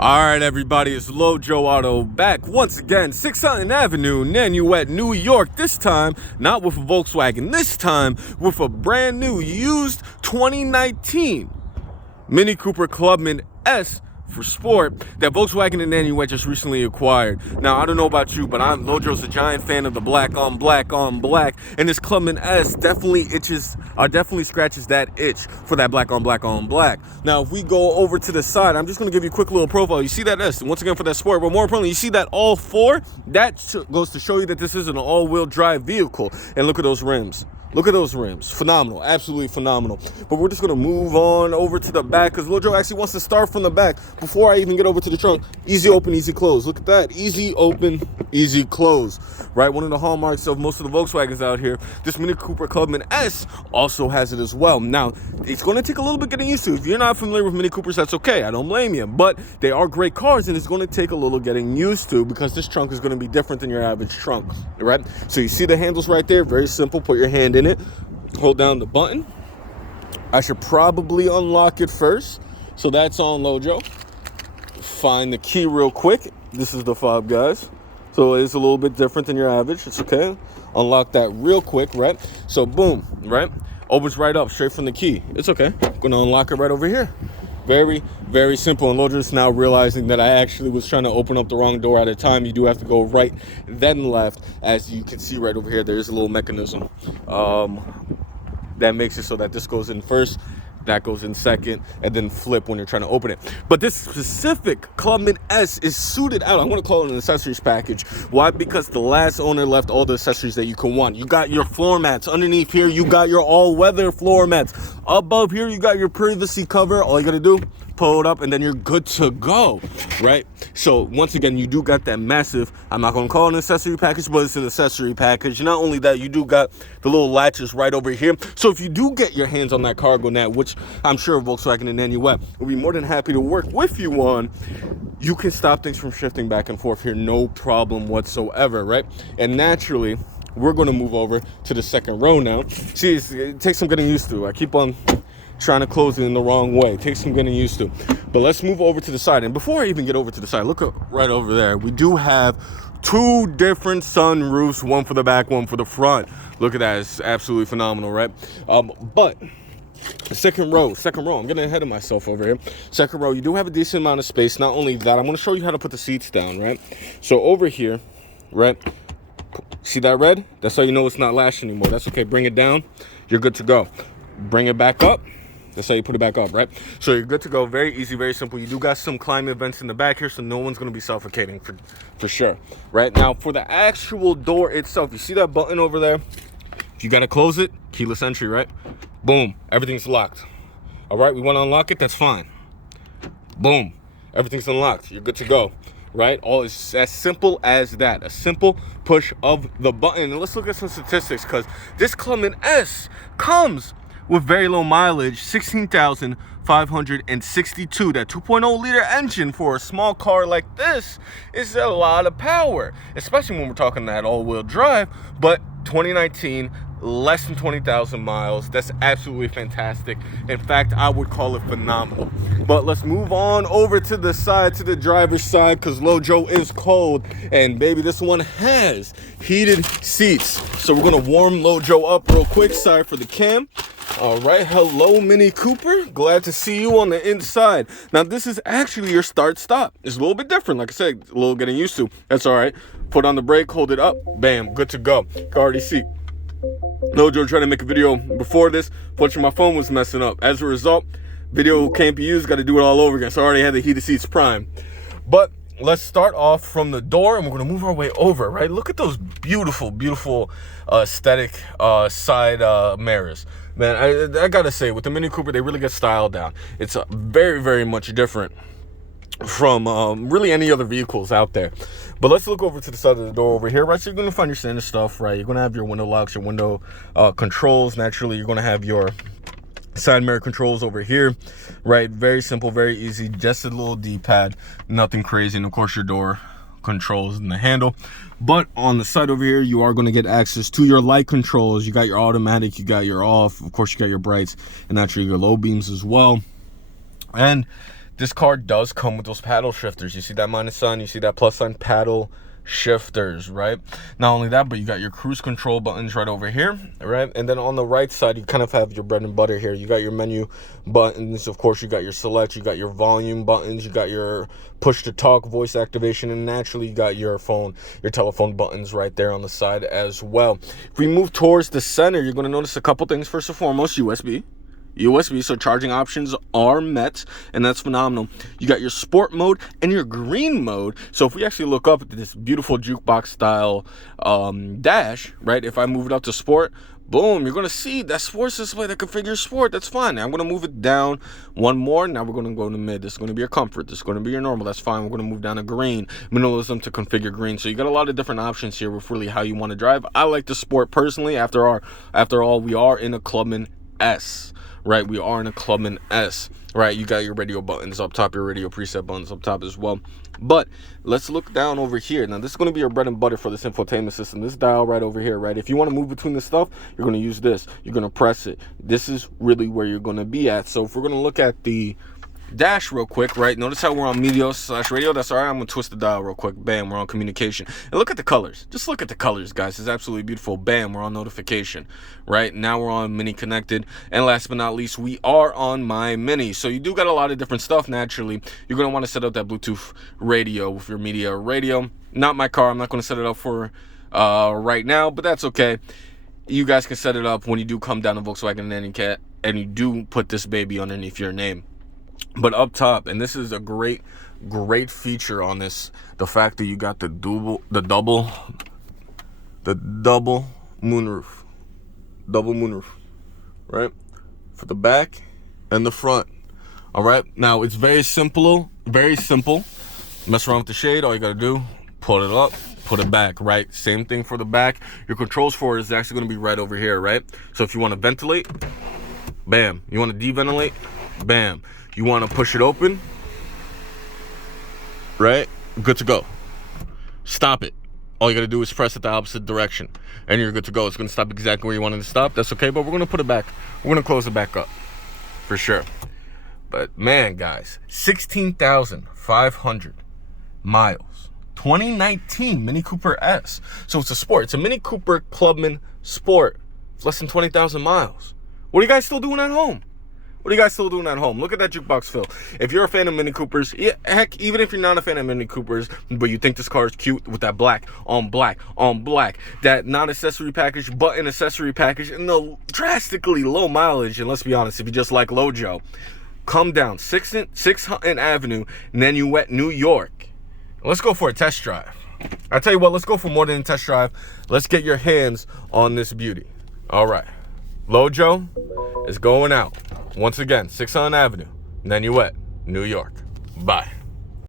Alright everybody, it's Lojo Auto back once again, 6 Hutton Avenue, Nanuet, New York. This time, not with a Volkswagen, this time with a brand new used 2019 Mini Clubman S for sport that Volkswagen and Nanuet just recently acquired. Now, I don't know about you, but Lojo's a giant fan of the black on black on black, and this Clubman S definitely scratches that itch for that black on black on black. Now, if we go over to the side, I'm just going to give you a quick little profile. You see that S, and once again for that sport, but more importantly, you see that all four? That goes to show you that this is an all-wheel drive vehicle. And look at those rims. Look at those rims. Phenomenal. Absolutely phenomenal. But we're just going to move on over to the back because Lojo actually wants to start from the back before I even get over to the trunk. Easy open, easy close. Look at that. Easy open, easy close. Right? One of the hallmarks of most of the Volkswagens out here. This Mini Clubman S also has it as well. Now, it's going to take a little bit getting used to. If you're not familiar with Mini Coopers, that's okay. I don't blame you. But they are great cars, and it's going to take a little getting used to because this trunk is going to be different than your average trunk. Right? So you see the handles right there. Very simple. Put your hand in it, hold down the button. I should probably unlock it first, so that's on Lojo. Find the key real quick. This is the fob, guys, so it's a little bit different than your average. It's okay. Unlock that real quick, right? So boom, right, opens right up straight from the key. It's okay. I'm gonna unlock it right over here. Very, very simple. And Lojo's now realizing that I actually was trying to open up the wrong door at a time. You do have to go right, then left. As you can see right over here, there's a little mechanism that makes it so that this goes in first, that goes in second, and then flip when you're trying to open it. But this specific Clubman S is suited out. I'm going to call it an accessories package. Why? Because the last owner left all the accessories that you can want. You got your floor mats. Underneath here, you got your all-weather floor mats. Above here, you got your privacy cover. All you got to do, pull it up, and then you're good to go, right? So once again, you do got that massive, I'm not going to call it an accessory package, but it's an accessory package. Not only that, you do got the little latches right over here. So if you do get your hands on that cargo net, which I'm sure Volkswagen and Nanuet will be more than happy to work with you on, you can stop things from shifting back and forth here, no problem whatsoever, right? And naturally, we're going to move over to the second row now. See, it takes some getting used to. I keep on trying to close it in the wrong way. It takes some getting used to. But let's move over to the side. And before I even get over to the side, look right over there. We do have two different sunroofs, one for the back, one for the front. Look at that. It's absolutely phenomenal, right? But the second row, I'm getting ahead of myself over here. Second row, you do have a decent amount of space. Not only that, I'm going to show you how to put the seats down, right? So over here, right? See that red? That's how you know it's not lashing anymore. That's okay. Bring it down. You're good to go. Bring it back up. That's how you put it back up, right? So you're good to go. Very easy, very simple. You do got some climate vents in the back here, so no one's going to be suffocating for sure, right? Now, for the actual door itself, you see that button over there? If you got to close it, keyless entry, right? Boom, everything's locked. All right, we want to unlock it, that's fine. Boom, everything's unlocked. You're good to go, right? All is as simple as that. A simple push of the button. And let's look at some statistics, because this Clubman S comes with very low mileage, 16,562. That 2.0 liter engine for a small car like this is a lot of power, especially when we're talking that all-wheel drive. But 2019, less than 20,000 miles. That's absolutely fantastic. In fact, I would call it phenomenal. But let's move on over to the side, to the driver's side, because Lojo is cold. And baby, this one has heated seats. So we're going to warm Lojo up real quick. Sorry for the cam. All right, hello Mini Cooper, glad to see you on the inside. Now this is actually your start stop. It's a little bit different, like I said, a little getting used to. That's all right. Put on the brake, hold it up, bam, good to go. You can already see Lojo tried to make a video before this, fortunately my phone was messing up. As a result, video can't be used, got to do it all over again. So I already had the heated seats prime. But let's start off from the door, and we're going to move our way over, right? Look at those beautiful, beautiful aesthetic side mirrors. Man, I got to say, with the Mini Cooper, they really get styled down. It's very, very much different from really any other vehicles out there. But let's look over to the side of the door over here, right? So you're going to find your standard stuff, right? You're going to have your window locks, your window controls. Naturally, you're going to have your side mirror controls over here, right? Very simple, very easy, just a little D-pad, nothing crazy. And of course your door controls and the handle. But on the side over here, you are going to get access to your light controls. You got your automatic, you got your off, of course you got your brights, and naturally your low beams as well. And This car does come with those paddle shifters. You see that minus sign, you see that plus sign, paddle shifters, right? Not only that, but you got your cruise control buttons right over here, right? And then on the right side, you kind of have your bread and butter here. You got your menu buttons. Of course, you got your select, you got your volume buttons, you got your push to talk, voice activation, and naturally you got your telephone buttons right there on the side as well. If we move towards the center, you're going to notice a couple things. First and foremost, USB, so charging options are met, and that's phenomenal. You got your sport mode and your green mode. So if we actually look up at this beautiful jukebox style dash, right? If I move it up to sport, boom, you're gonna see that sports display that configures sport. That's fine. I'm gonna move it down one more. Now we're gonna go to mid. This is gonna be your comfort. This is gonna be your normal. That's fine. We're gonna move down to green. Minimalism to configure green. So you got a lot of different options here with really how you want to drive. I like the sport personally. After all, we are in a Clubman S. Right, we are in a Clubman S, right? You got your radio buttons up top, your radio preset buttons up top as well. But let's look down over here. Now, this is going to be your bread and butter for this infotainment system. This dial right over here, right? If you want to move between the stuff, you're going to use this. You're going to press it. This is really where you're going to be at. So if we're going to look at the dash real quick, right? Notice how we're on media/radio. That's all right. I'm gonna twist the dial real quick. Bam, we're on communication. And look at the colors. Just look at the colors, guys. It's absolutely beautiful. Bam, we're on notification, right? Now we're on mini connected. And last but not least, we are on my mini. So you do got a lot of different stuff. Naturally, you're gonna want to set up that Bluetooth radio with your media radio. Not my car. I'm not gonna set it up for right now, but that's okay. You guys can set it up when you do come down to Volkswagen and you do put this baby underneath your name. But up top, and this is a great feature on this, the fact that you got the double moonroof, right? For the back and the front. All right. Now it's very simple. Mess around with the shade. All you gotta do, pull it up, put it back, right? Same thing for the back. Your controls for it is actually gonna be right over here, right? So if you want to ventilate, bam. You want to deventilate, bam. You want to push it open, right? Good to go. Stop it. All you got to do is press it the opposite direction, and you're good to go. It's going to stop exactly where you wanted to stop. That's okay, but we're going to put it back. We're going to close it back up for sure. But, man, guys, 16,500 miles. 2019 Mini Cooper S. So it's a sport. It's a Mini Cooper Clubman Sport. It's less than 20,000 miles. What are you guys still doing at home? Look at that jukebox fill. If you're a fan of Mini Coopers, yeah, heck, even if you're not a fan of Mini Coopers, but you think this car is cute with that black on black, that non-accessory package, button accessory package, and the drastically low mileage, and let's be honest, if you just like Lojo, come down 6 Hutton Avenue, Nanuet, New York. Let's go for a test drive. I tell you what, let's go for more than a test drive. Let's get your hands on this beauty. All right. Lojo is going out. Once again, 6 Hutton Avenue, Nanuet, New York. Bye.